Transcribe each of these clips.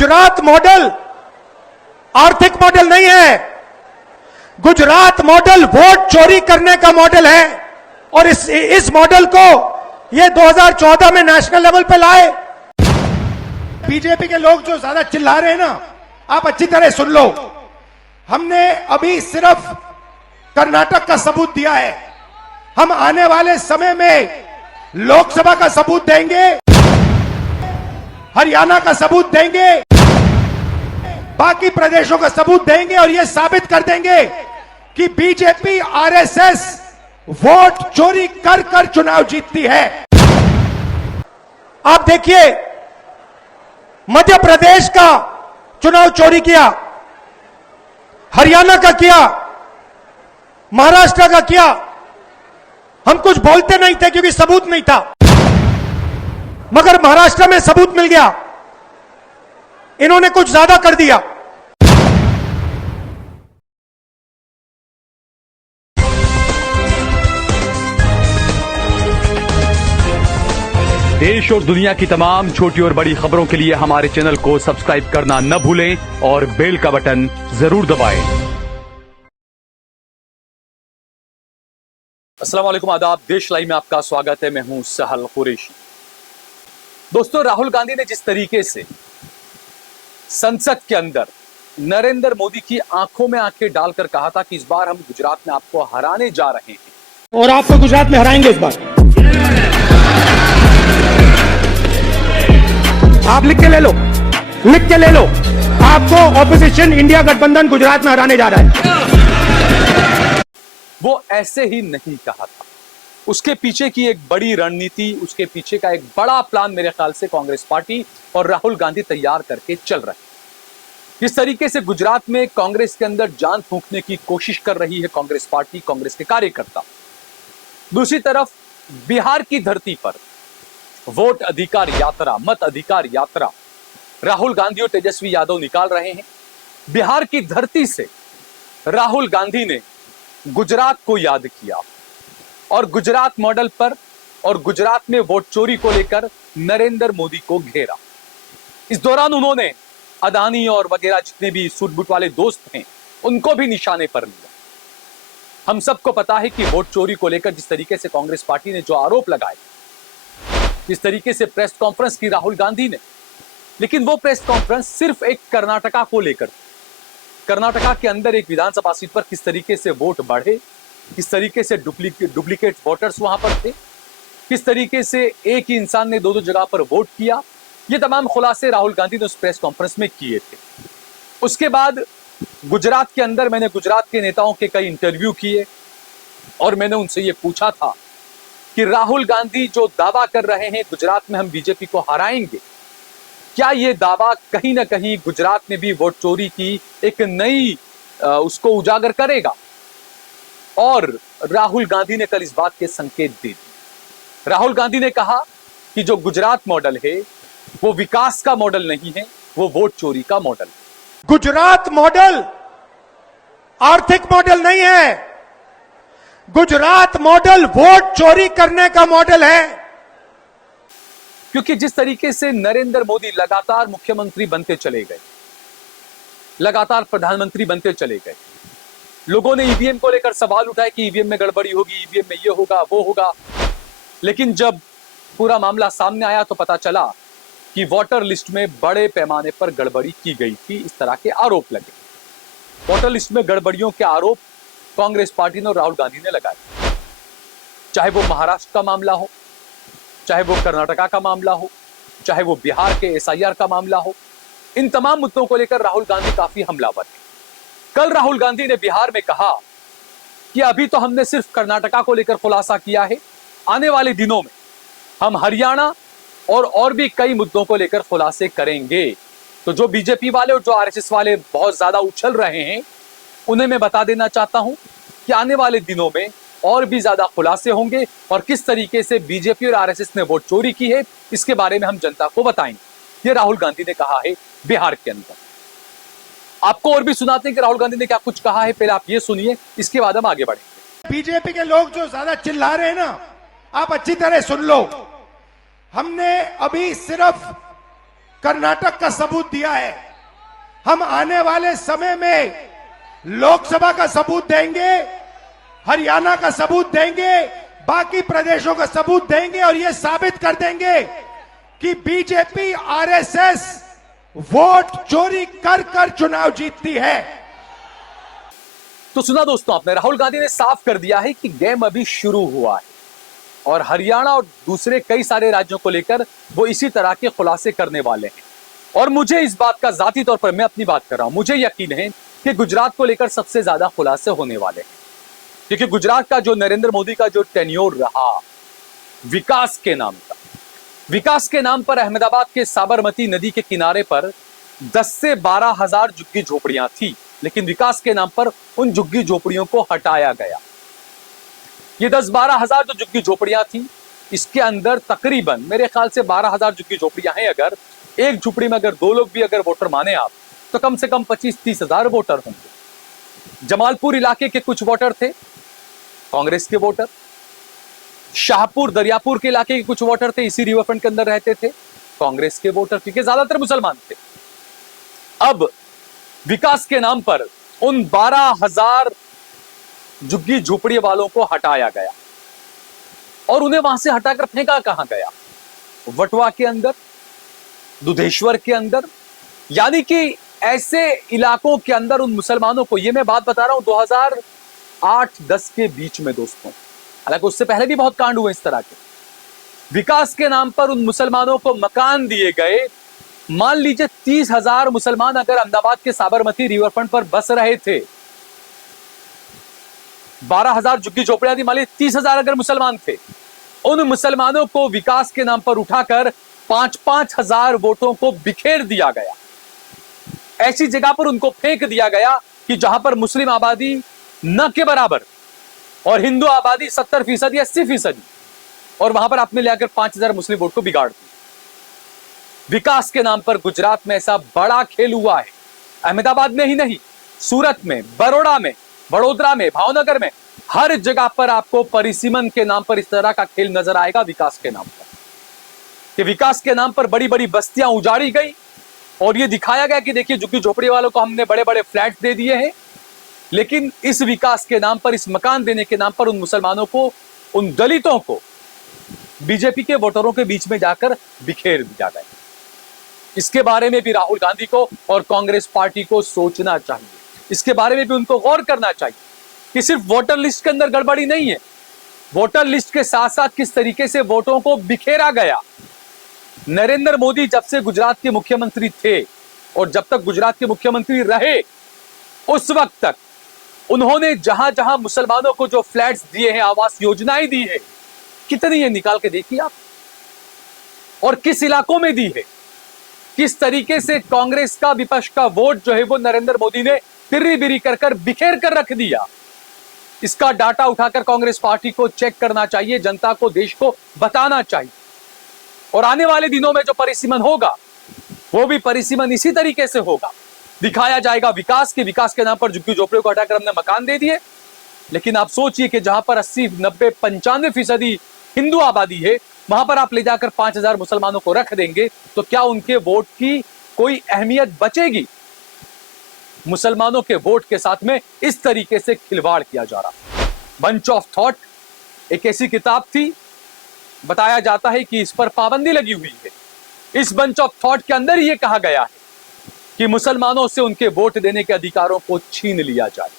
Gujarat model आर्थिक model नहीं है। गुजरात मॉडल वोट चोरी करने का मॉडल है और इस मॉडल को ये 2014 में नेशनल लेवल पे लाए। बीजेपी के लोग जो ज्यादा चिल्ला रहे हैं ना, आप अच्छी तरह सुन लो। हमने अभी सिर्फ कर्नाटक का सबूत दिया है, हम आने वाले समय में लोकसभा का सबूत देंगे, हरियाणा का सबूत देंगे, बाकी प्रदेशों का सबूत देंगे और यह साबित कर देंगे कि बीजेपी आरएसएस वोट चोरी कर कर चुनाव जीतती है। आप देखिए, मध्य प्रदेश का चुनाव चोरी किया, हरियाणा का किया, महाराष्ट्र का किया। हम कुछ बोलते नहीं थे क्योंकि सबूत नहीं था, मगर महाराष्ट्र में सबूत मिल गया, इन्होंने कुछ ज्यादा कर दिया। देश और दुनिया की तमाम छोटी और बड़ी खबरों के लिए हमारे चैनल को सब्सक्राइब करना न भूलें और बेल का बटन जरूर दबाएं। अस्सलाम वालेकुम, आदाब। देश लाइव में आपका स्वागत है। मैं हूं सहल कुरैशी। दोस्तों, राहुल गांधी ने जिस तरीके से संसद के अंदर नरेंद्र मोदी की आंखों में आंखें डालकर कहा था कि इस बार हम गुजरात में आपको हराने जा रहे हैं और आपको गुजरात में हराएंगे इस बार, आप लिख के ले लो, लिख के ले लो, आपको ऑपोजिशन इंडिया गठबंधन गुजरात में हराने जा रहा है। वो ऐसे ही नहीं कहा था, उसके पीछे की एक बड़ी रणनीति, उसके पीछे का एक बड़ा प्लान मेरे ख्याल से कांग्रेस पार्टी और राहुल गांधी तैयार करके चल रहे हैं। जिस तरीके से गुजरात में कांग्रेस के अंदर जान फूंकने की कोशिश कर रही है कांग्रेस पार्टी, कांग्रेस के कार्यकर्ता, दूसरी तरफ बिहार की धरती पर वोट अधिकार यात्रा, मत अधिकार यात्रा राहुल गांधी और तेजस्वी यादव निकाल रहे हैं। बिहार की धरती से राहुल गांधी ने गुजरात को याद किया और गुजरात मॉडल पर और गुजरात में वोट चोरी को लेकर नरेंद्र मोदी को घेरा। इस दौरान उन्होंने अदानी और वगैरह जितने भी सूट-बूट वाले दोस्त हैं उनको भी निशाने पर लिया। हम सबको पता है कि वोट चोरी को लेकर जिस तरीके से कांग्रेस पार्टी ने जो आरोप लगाए, जिस तरीके से प्रेस कॉन्फ्रेंस की राहुल गांधी ने, लेकिन वो प्रेस कॉन्फ्रेंस सिर्फ एक कर्नाटका को लेकर, कर्नाटका के अंदर एक विधानसभा सीट पर किस तरीके से वोट बढ़े, किस तरीके से डुप्लीकेट वोटर्स वहां पर थे, किस तरीके से एक ही इंसान ने दो जगह पर वोट किया, ये तमाम खुलासे राहुल गांधी ने उस प्रेस कॉन्फ्रेंस में किए थे। उसके बाद गुजरात के अंदर मैंने गुजरात के नेताओं के कई इंटरव्यू किए और मैंने उनसे ये पूछा था कि राहुल गांधी जो दावा कर रहे हैं गुजरात में हम बीजेपी को हराएंगे, क्या ये दावा कहीं ना कहीं गुजरात में भी वोट चोरी की एक नई उसको उजागर करेगा? और राहुल गांधी ने कल इस बात के संकेत दे दिए। राहुल गांधी ने कहा कि जो गुजरात मॉडल है वो विकास का मॉडल नहीं है, वो वोट चोरी का मॉडल है। गुजरात मॉडल आर्थिक मॉडल नहीं है, गुजरात मॉडल वोट चोरी करने का मॉडल है। क्योंकि जिस तरीके से नरेंद्र मोदी लगातार मुख्यमंत्री बनते चले गए, लगातार प्रधानमंत्री बनते चले गए, लोगों ने ईवीएम को लेकर सवाल उठाए कि ईवीएम में गड़बड़ी होगी, ईवीएम में ये होगा वो होगा, लेकिन जब पूरा मामला सामने आया तो पता चला कि वोटर लिस्ट में बड़े पैमाने पर गड़बड़ी की गई थी। इस तरह के आरोप लगे। वोटर लिस्ट में गड़बड़ियों के आरोप कांग्रेस पार्टी ने और राहुल गांधी ने लगाए, चाहे वो महाराष्ट्र का मामला हो, चाहे वो कर्नाटका का मामला हो, चाहे वो बिहार के एसआईआर का मामला हो। इन तमाम मुद्दों को लेकर राहुल गांधी काफी हमलावर है। कल राहुल गांधी ने बिहार में कहा कि अभी तो हमने सिर्फ कर्नाटका को लेकर खुलासा किया है, आने वाले दिनों में हम हरियाणा और भी कई मुद्दों को लेकर खुलासे करेंगे। तो जो बीजेपी वाले और जो आरएसएस वाले बहुत ज्यादा उछल रहे हैं, उन्हें मैं बता देना चाहता हूं कि आने वाले दिनों में और भी ज्यादा खुलासे होंगे और किस तरीके से बीजेपी और आरएसएस ने वोट चोरी की है, इसके बारे में हम जनता को बताएंगे। ये राहुल गांधी ने कहा है बिहार के अंदर। आपको और भी सुनाते हैं कि राहुल गांधी ने क्या कुछ कहा है, पहले आप ये सुनिए, इसके बाद हम आगे बढ़ेंगे। बीजेपी के लोग जो ज्यादा चिल्ला रहे हैं ना, आप अच्छी तरह सुन लो। हमने अभी सिर्फ कर्नाटक का सबूत दिया है। हम आने वाले समय में लोकसभा का सबूत देंगे, हरियाणा का सबूत देंगे, बाकी प्रदेशों का सबूत देंगे और यह साबित कर देंगे कि बीजेपी आरएसएस वोट चोरी कर कर चुनाव जीतती है। तो सुना दोस्तों आपने, राहुल गांधी ने साफ कर दिया है कि गेम अभी शुरू हुआ है और हरियाणा और दूसरे कई सारे राज्यों को लेकर वो इसी तरह के खुलासे करने वाले हैं। और मुझे इस बात का जाती तौर पर, मैं अपनी बात कर रहा हूं, मुझे यकीन है कि गुजरात को लेकर सबसे ज्यादा खुलासे होने वाले हैं, क्योंकि गुजरात का जो नरेंद्र मोदी का जो टेन्योर रहा विकास के नाम का, विकास के नाम पर अहमदाबाद के साबरमती नदी के किनारे पर 10 से 12 हजार झुग्गी झोपड़ियां थी, लेकिन विकास के नाम पर उन झुग्गी झोपड़ियों को हटाया गया। ये 10-12 हजार जो झुग्गी झोपड़ियां थी, इसके अंदर तकरीबन मेरे ख्याल से 12 हजार झुग्गी झोपड़ियां हैं। अगर एक झुपड़ी में अगर 2 लोग भी अगर वोटर माने आप, तो कम से कम 25-30 हजार वोटर होंगे। जमालपुर इलाके के कुछ वोटर थे कांग्रेस के वोटर, शाहपुर दरियापुर के इलाके के कुछ वोटर थे, इसी रिवरफ्रंट के अंदर रहते थे, कांग्रेस के वोटर, क्योंकि ज्यादातर मुसलमान थे। अब विकास के नाम पर उन 12,000 झुग्गी झोपड़ी वालों को हटाया गया और उन्हें वहां से हटाकर फेंका कहां गया? वटवा के अंदर, दुधेश्वर के अंदर, यानी कि ऐसे इलाकों के अंदर उन मुसलमानों को, ये मैं बात बता रहा हूं 2008-10 के बीच में दोस्तों, हालांकि उससे पहले भी बहुत कांड हुए इस तरह के। विकास के नाम पर उन मुसलमानों को मकान दिए गए। मान लीजिए 30,000 मुसलमान अगर अहमदाबाद के साबरमती रिवरफ्रंट पर बस रहे थे, 12,000 झुग्गी झोपड़ियां थी, मान लीजिए 30,000 अगर मुसलमान थे, उन मुसलमानों को विकास के नाम पर उठाकर 5-5 हजार वोटों को बिखेर दिया गया। ऐसी जगह पर उनको फेंक दिया गया कि जहां पर मुस्लिम आबादी न के बराबर और हिंदू आबादी 70% या 80%, और वहां पर आपने ले आकर 5,000 मुस्लिम वोट को बिगाड़ दिया। विकास के नाम पर गुजरात में ऐसा बड़ा खेल हुआ है। अहमदाबाद में ही नहीं, सूरत में, बड़ौदा में, वडोदरा में, भावनगर में, हर जगह पर आपको परिसीमन के नाम पर इस तरह का खेल नजर आएगा। विकास के नाम पर, कि विकास के नाम पर बड़ी बड़ी बस्तियां उजाड़ी गई और यह दिखाया गया कि देखिए झुग्गी झोपड़ी वालों को हमने बड़े बड़े फ्लैट दे दिए हैं, लेकिन इस विकास के नाम पर, इस मकान देने के नाम पर उन मुसलमानों को, उन दलितों को बीजेपी के वोटरों के बीच में जाकर बिखेर दिया गया। इसके बारे में भी राहुल गांधी को और कांग्रेस पार्टी को सोचना चाहिए। इसके बारे में भी उनको गौर करना चाहिए कि सिर्फ वोटर लिस्ट के अंदर गड़बड़ी नहीं है, वोटर लिस्ट के साथ साथ किस तरीके से वोटों को बिखेरा गया। नरेंद्र मोदी जब से गुजरात के मुख्यमंत्री थे और जब तक गुजरात के मुख्यमंत्री रहे, उस वक्त तक उन्होंने जहां जहां मुसलमानों को जो फ्लैट्स दिए हैं, आवास योजनाएं दी है, कितनी है निकाल के देखिए आप, और किस इलाकों में दी है। किस तरीके से कांग्रेस का, विपक्ष का वोट जो है वो नरेंद्र मोदी ने तिर्री बिरी कर बिखेर कर रख दिया। इसका डाटा उठाकर कांग्रेस पार्टी को चेक करना चाहिए, जनता को, देश को बताना चाहिए। और आने वाले दिनों में जो परिसीमन होगा, वो भी परिसीमन इसी तरीके से होगा। दिखाया जाएगा विकास के, विकास के नाम पर झुग्गी झोपड़ियों को हटाकर हमने मकान दे दिए, लेकिन आप सोचिए कि जहां पर 80, 90, 95% हिंदू आबादी है, वहां पर आप ले जाकर 5,000 मुसलमानों को रख देंगे, तो क्या उनके वोट की कोई अहमियत बचेगी? मुसलमानों के वोट के साथ में इस तरीके से खिलवाड़ किया जा रहा। बंच ऑफ थॉट एक ऐसी किताब थी, बताया जाता है कि इस पर पाबंदी लगी हुई है। इस बंच ऑफ थॉट के अंदर यह कहा गया है कि मुसलमानों से उनके वोट देने के अधिकारों को छीन लिया जाए।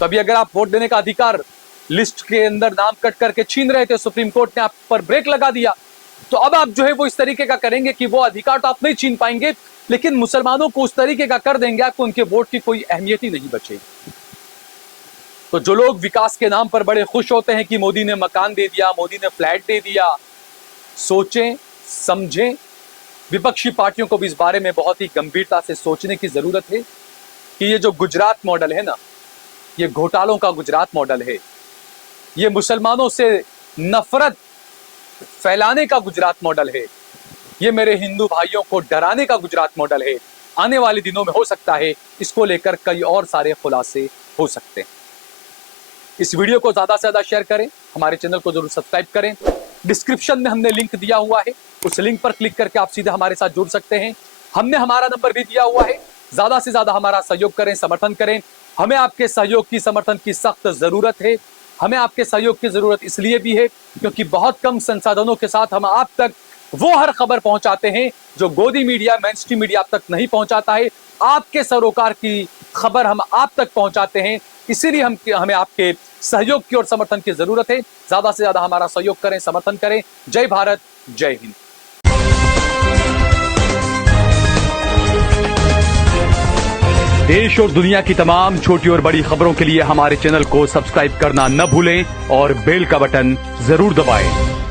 तभी अगर आप वोट देने का अधिकार लिस्ट के अंदर नाम कट करके छीन रहे थे, सुप्रीम कोर्ट ने आप पर ब्रेक लगा दिया, तो अब आप जो है वो इस तरीके का करेंगे कि वो अधिकार तो आप नहीं छीन पाएंगे, लेकिन मुसलमानों को उस तरीके का कर देंगे आपको, उनके वोट की कोई अहमियत ही नहीं बचेगी। तो जो लोग विकास के नाम पर बड़े खुश होते हैं कि मोदी ने मकान दे दिया, मोदी ने फ्लैट दे दिया, सोचें, समझें। विपक्षी पार्टियों को भी इस बारे में बहुत ही गंभीरता से सोचने की जरूरत है कि ये जो गुजरात मॉडल है ना, ये घोटालों का गुजरात मॉडल है, ये मुसलमानों से नफरत फैलाने का गुजरात मॉडल है, ये मेरे हिंदू भाइयों को डराने का गुजरात मॉडल है। आने वाले दिनों में हो सकता है इसको लेकर कई और सारे खुलासे हो सकते हैं। इस वीडियो को ज्यादा से ज्यादा शेयर करें, हमारे चैनल को जरूर सब्सक्राइब करें। डिस्क्रिप्शन में हमने लिंक दिया हुआ है, उस लिंक पर क्लिक करके आप सीधे हमारे साथ जुड़ सकते हैं। हमने हमारा नंबर भी दिया हुआ है, ज्यादा से ज्यादा हमारा सहयोग करें, समर्थन करें। हमें आपके सहयोग की, समर्थन की सख्त जरूरत है। हमें आपके सहयोग की जरूरत इसलिए भी है क्योंकि बहुत कम संसाधनों के साथ हम आप तक वो हर खबर पहुंचाते हैं जो गोदी मीडिया, मेनस्ट्रीम मीडिया आप तक नहीं पहुंचाता है। आपके सरोकार की खबर हम आप तक पहुंचाते हैं, इसीलिए हमें आपके सहयोग की और समर्थन की जरूरत है। ज्यादा से ज्यादा हमारा सहयोग करें, समर्थन करें। जय भारत, जय हिंद। देश और दुनिया की तमाम छोटी और बड़ी खबरों के लिए हमारे चैनल को सब्सक्राइब करना न भूलें और बेल का बटन जरूर दबाएं।